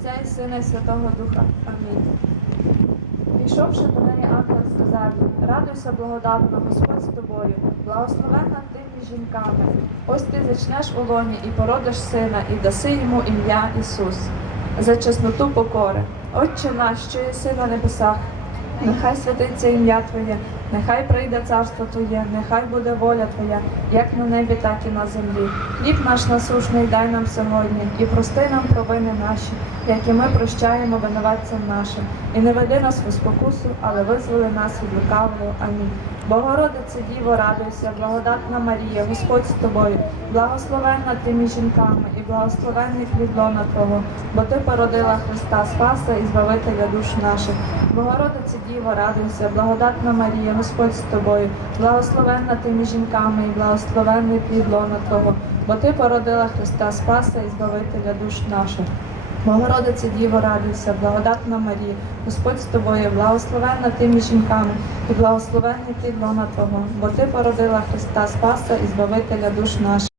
Отця і Сина і Святого Духа. Амінь. Пішовши до неї ангел сказав радуйся благодатна, Господь з тобою, благословенна ти між жінками. Ось ти зачнеш у лоні і породиш сина, і даси йому ім'я Ісус. За чесноту покори. Отче наш, що єси на небесах, нехай святиться ім'я Твоє, нехай прийде царство Твоє, нехай буде воля Твоя, як на небі, так і на землі. Хліб наш насушний дай нам сьогодні, і прости нам провини наші, як і ми прощаємо винуватцям нашим. І не веди нас у спокусу, але визволи нас від лукавого. Амінь. Богородице Діво, радуйся, благодатна Марія, Господь з тобою, благословенна ти між жінками, і благословенний плід Твого, бо ти породила Христа Спаса і Збавителя душ наших. Богородице Діво, радуйся, благодатна Марія, Господь з тобою, благословенна ти між жінками, і благословенний плід лона Твого, бо ти породила Христа Спаса і Збавителя душ наших. Богородице Діво, радуйся, благодатна Марія, Господь з тобою, благословенна ти між жінками, і благословенний плід лона Твого, бо ти породила Христа Спаса і Збавителя душ наших.